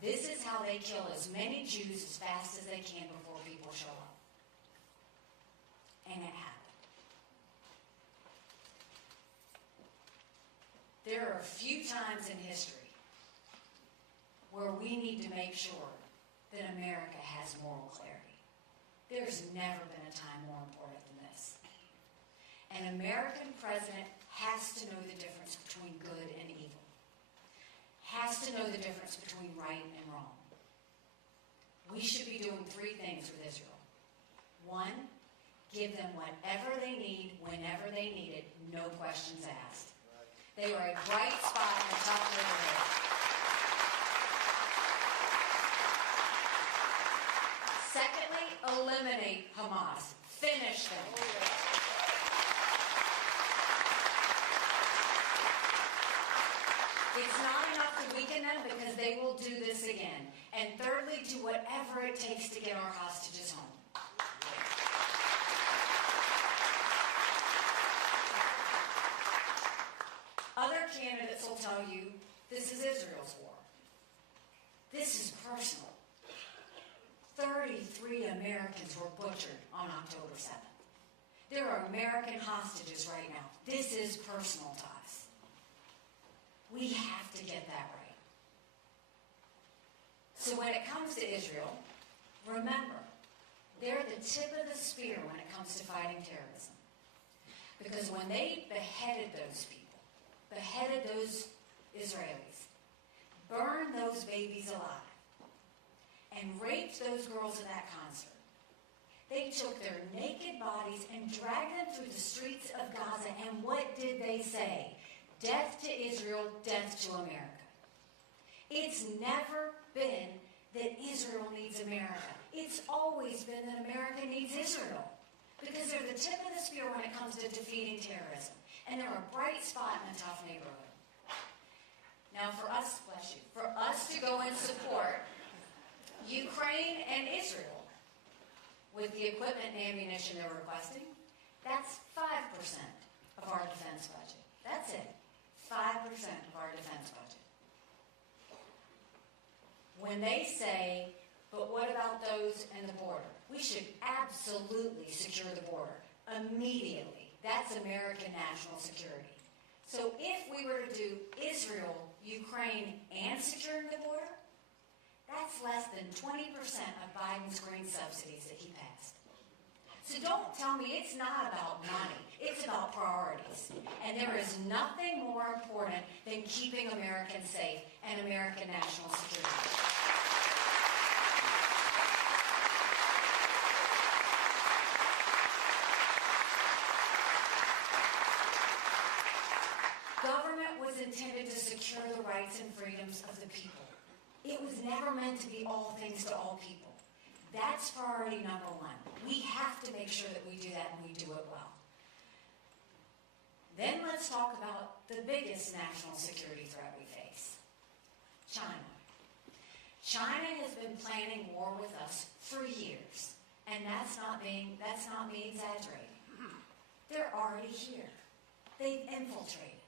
this is how they kill as many Jews as fast as they can before people show up. And it happened. There are a few times in history where we need to make sure that America has moral clarity. There's never been a time more important than this. An American president has to know the difference between good and evil. Has to know the difference between right and wrong. We should be doing 3 things with Israel. 1, give them whatever they need, whenever they need it, no questions asked. They are a bright spot in the tough neighborhood. Secondly, eliminate Hamas. Finish them. It's not enough to weaken them because they will do this again. And thirdly, do whatever it takes to get our hostages home. Other candidates will tell you this is Israel's war. This is personal. 33 Americans were butchered on October 7th. There are American hostages right now. This is personal to us. We have to get that right. So when it comes to Israel, remember, they're the tip of the spear when it comes to fighting terrorism. Because when they beheaded those people, beheaded those Israelis, burned those babies alive, and raped those girls in that concert, they took their naked bodies and dragged them through the streets of Gaza, and what did they say? Death to Israel, death to America. It's never been that Israel needs America. It's always been that America needs Israel. Because they're the tip of the spear when it comes to defeating terrorism. And they're a bright spot in a tough neighborhood. Now for us, bless you, for us to go and support Ukraine and Israel with the equipment and ammunition they're requesting, that's 5% of our defense budget. That's it. 5% of our defense budget. When they say, but what about those in the border? We should absolutely secure the border immediately. That's American national security. So if we were to do Israel, Ukraine, and securing the border, that's less than 20% of Biden's green subsidies that he passed. So don't tell me it's not about money. It's about priorities. And there is nothing more important than keeping Americans safe and American national security. Government was intended to secure the rights and freedoms of the people. It was never meant to be all things to all people. That's priority number 1. We have to make sure that we do that and we do it well. let's talk about the biggest national security threat we face, China. China has been planning war with us for years, and that's not me exaggerating. They're already here. They've infiltrated.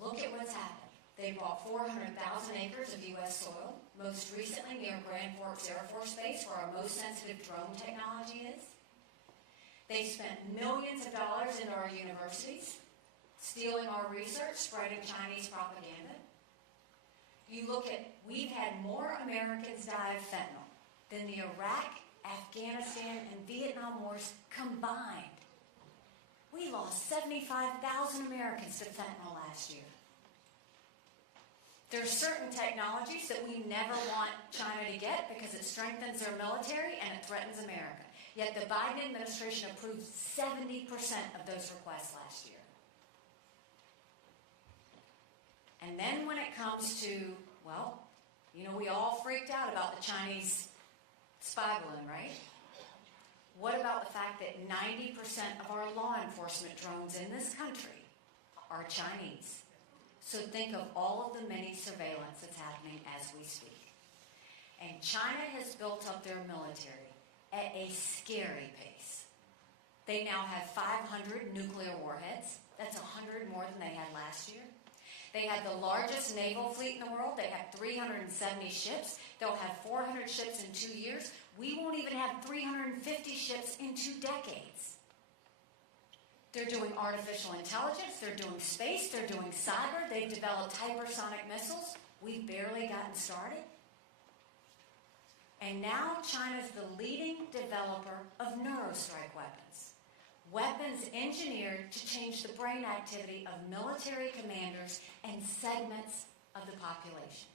Look at what's happened. They bought 400,000 acres of U.S. soil, most recently near Grand Forks Air Force Base, where our most sensitive drone technology is. They spent millions of dollars into our universities, stealing our research, spreading Chinese propaganda. You look at, we've had more Americans die of fentanyl than the Iraq, Afghanistan, and Vietnam wars combined. We lost 75,000 Americans to fentanyl last year. There are certain technologies that we never want China to get because it strengthens their military and it threatens America. Yet the Biden administration approved 70% of those requests last year. And then when it comes to, well, you know, we all freaked out about the Chinese spy balloon, right? What about the fact that 90% of our law enforcement drones in this country are Chinese? So think of all of the many surveillance that's happening as we speak. And China has built up their military at a scary pace. They now have 500 nuclear warheads. That's 100 more than they had last year. They have the largest naval fleet in the world. They have 370 ships. They'll have 400 ships in 2 years. We won't even have 350 ships in 2 decades. They're doing artificial intelligence. They're doing space. They're doing cyber. They've developed hypersonic missiles. We've barely gotten started. And now China's the leading developer of neurostrike weapons. Weapons engineered to change the brain activity of military commanders and segments of the population.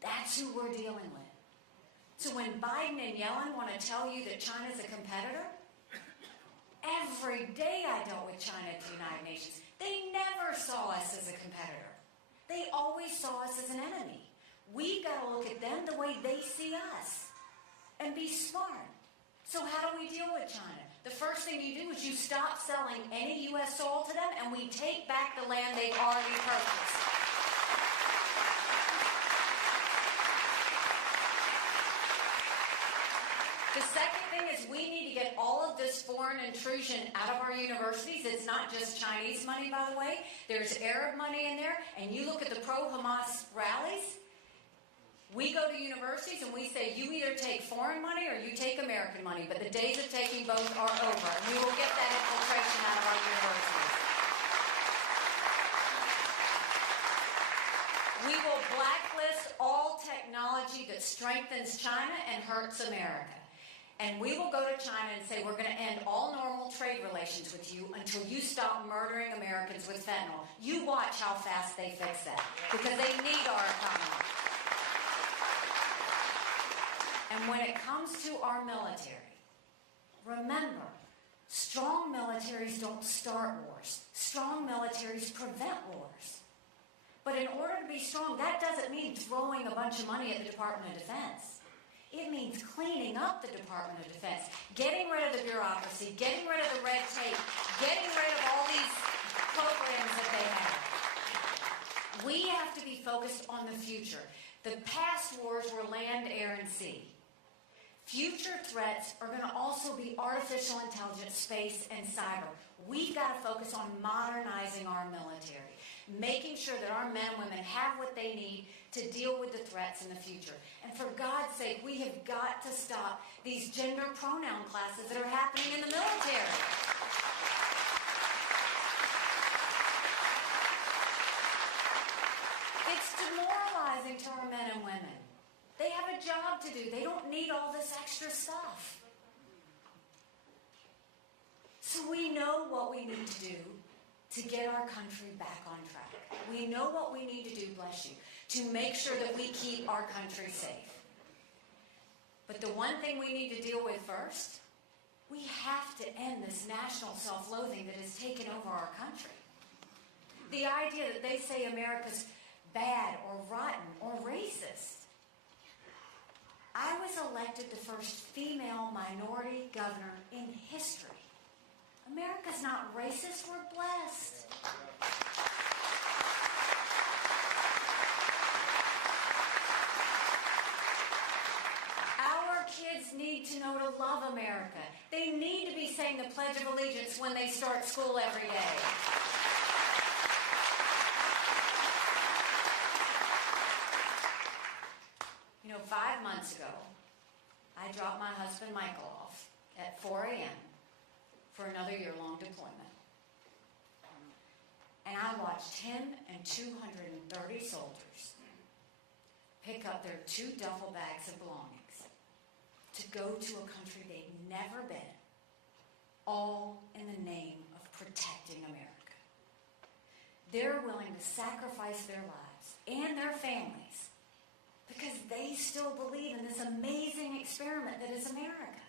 That's who we're dealing with. So when Biden and Yellen want to tell you that China's a competitor, every day I dealt with China at the United Nations. They never saw us as a competitor. They always saw us as an enemy. We've got to look at them the way they see us and be smart. So how do we deal with China? The first thing you do is you stop selling any U.S. soil to them, and we take back the land they've already purchased. The second thing is we need to get all of this foreign intrusion out of our universities. It's not just Chinese money, by the way. There's Arab money in there. And you look at the pro-Hamas rallies. We go to universities and we say, you either take foreign money or you take American money. But the days of taking both are over. And we will get that infiltration out of our universities. We will blacklist all technology that strengthens China and hurts America. And we will go to China and say, we're going to end all normal trade relations with you until you stop murdering Americans with fentanyl. You watch how fast they fix that, because they need our economy. And when it comes to our military, remember, strong militaries don't start wars. Strong militaries prevent wars. But in order to be strong, that doesn't mean throwing a bunch of money at the Department of Defense. It means cleaning up the Department of Defense, getting rid of the bureaucracy, getting rid of the red tape, getting rid of all these programs that they have. We have to be focused on the future. The past wars were land, air, and sea. Future threats are going to also be artificial intelligence, space, and cyber. We've got to focus on modernizing our military, making sure that our men and women have what they need to deal with the threats in the future. And for God's sake, we have got to stop these gender pronoun classes that are happening in the military. It's demoralizing to our men and women. They have a job to do. They don't need all this extra stuff. So we know what we need to do to get our country back on track. We know what we need to do, bless you, to make sure that we keep our country safe. But the one thing we need to deal with first, we have to end this national self-loathing that has taken over our country. The idea that they say America's bad or rotten or racist. I was elected the first female minority governor in history. America's not racist, we're blessed. Our kids need to know to love America. They need to be saying the Pledge of Allegiance when they start school every day. You know, 5 months ago, I dropped my husband Michael off at 4 a.m. for another year-long deployment. And I watched him and 230 soldiers pick up their 2 duffel bags of belongings to go to a country they'd never been, all in the name of protecting America. They're willing to sacrifice their lives and their families because they still believe in this amazing experiment that is America.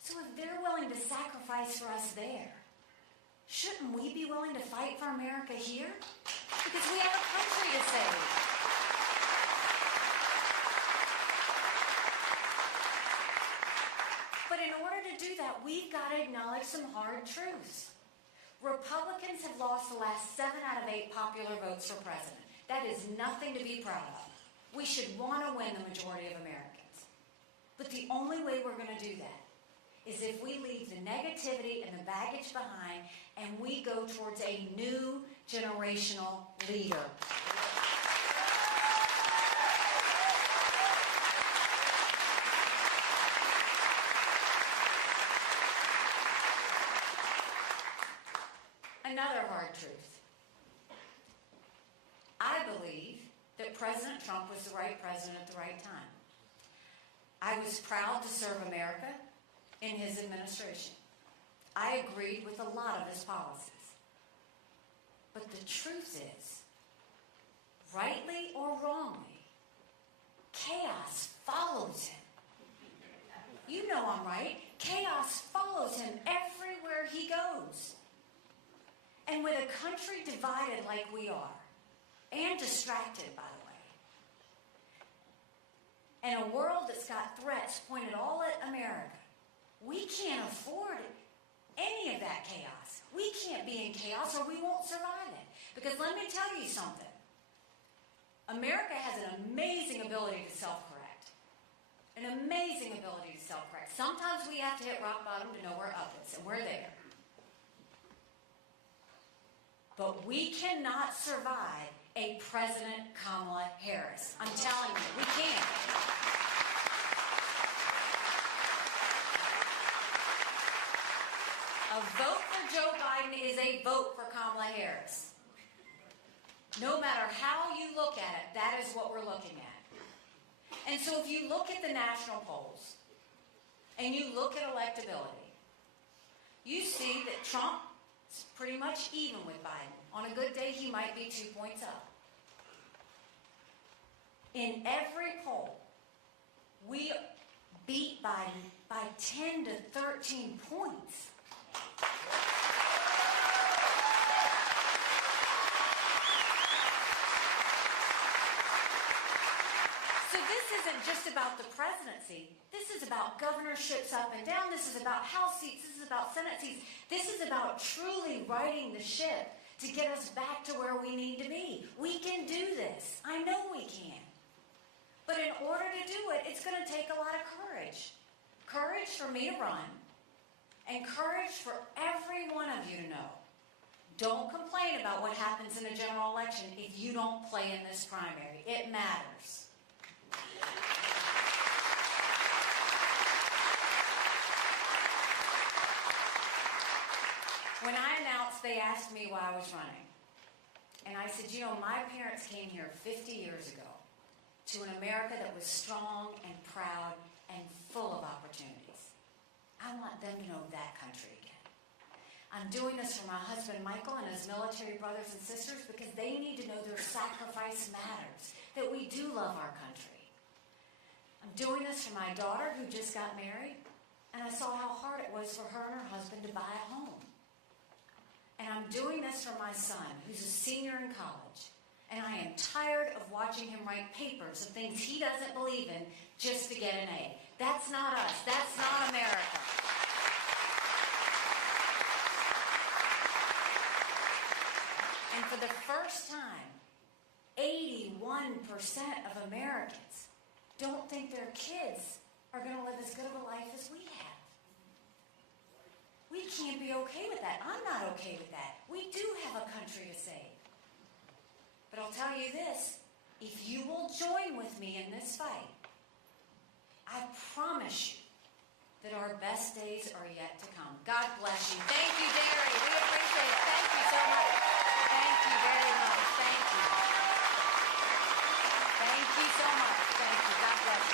So if they're willing to sacrifice for us there, shouldn't we be willing to fight for America here? Because we have a country to save. But in order to do that, we've got to acknowledge some hard truths. Republicans have lost the last 7 out of 8 popular votes for president. That is nothing to be proud of. We should want to win the majority of Americans. But the only way we're going to do that is if we leave the negativity and the baggage behind and we go towards a new generational leader. Another hard truth. I believe that President Trump was the right president at the right time. I was proud to serve America in his administration. I agreed with a lot of his policies. But the truth is, rightly or wrongly, chaos follows him. You know I'm right. Chaos follows him everywhere he goes. And with a country divided like we are, and distracted, by the way, and a world that's got threats pointed all at America, we can't afford any of that chaos. We can't be in chaos or we won't survive it. Because let me tell you something. America has an amazing ability to self-correct. An amazing ability to self-correct. Sometimes we have to hit rock bottom to know where up is, and we're there. But we cannot survive a President Kamala Harris. I'm telling you, we can't. A vote for Joe Biden is a vote for Kamala Harris. No matter how you look at it, that is what we're looking at. And so if you look at the national polls, and you look at electability, you see that Trump is pretty much even with Biden. On a good day, he might be 2 points up. In every poll, we beat Biden by 10 to 13 points. So this isn't just about the presidency. This is about governorships up and down. This is about House seats. This is about Senate seats. This is about truly righting the ship to get us back to where we need to be. We can do this. I know we can. But in order to do it, it's going to take a lot of courage. Courage for me to run, and courage for every one of you to know. Don't complain about what happens in a general election if you don't play in this primary. It matters. When I announced, they asked me why I was running. And I said, you know, my parents came here 50 years ago to an America that was strong and proud and full of opportunities. I want them to know that country again. I'm doing this for my husband Michael and his military brothers and sisters because they need to know their sacrifice matters, that we do love our country. I'm doing this for my daughter who just got married, and I saw how hard it was for her and her husband to buy a home. And I'm doing this for my son, who's a senior in college. And I am tired of watching him write papers of things he doesn't believe in just to get an A. That's not us. That's not America. of Americans don't think their kids are going to live as good of a life as we have. We can't be okay with that. I'm not okay with that. We do have a country to save. But I'll tell you this, if you will join with me in this fight, I promise you that our best days are yet to come. God bless you. Thank you, Derry. We appreciate it. Thank you so much. Thank you very much. Thank you. Thank you so much. Thank you. God bless you.